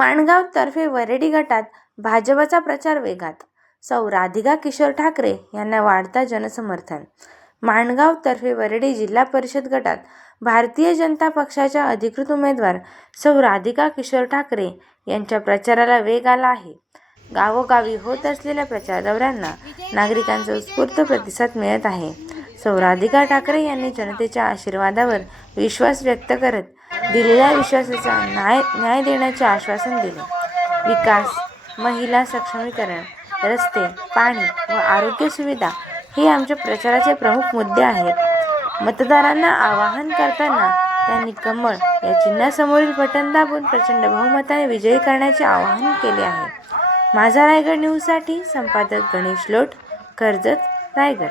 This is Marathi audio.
माणगाव तर्फे वरेडी गटात भाजपचा प्रचार वेगात, सौ राधिका किशोर ठाकरे यांना वाढता जनसमर्थन। माणगाव तर्फे वरेडी जिल्हा परिषद गटात भारतीय जनता पक्षाच्या अधिकृत उमेदवार सौ राधिका किशोर ठाकरे यांच्या प्रचाराला वेग आला आहे। गावोगावी होत असलेल्या प्रचार दौऱ्यांना नागरिकांचा उत्स्फूर्त प्रतिसाद मिळत आहे। सौ राधिका ठाकरे यांनी जनतेच्या आशीर्वादावर विश्वास व्यक्त करत दिलेल्या विश्वासाचा न्याय देण्याचे आश्वासन दिले। विकास, महिला सक्षमीकरण, रस्ते, पाणी व आरोग्य सुविधा हे आमच्या प्रचाराचे प्रमुख मुद्दे आहेत। मतदारांना आवाहन करताना त्यांनी कमळ या चिन्हासमोरील बटन दाबून प्रचंड बहुमताने विजयी करण्याचे आवाहन केले आहे। माझा रायगड न्यूजसाठी संपादक गणेश लोट, कर्जत, रायगड।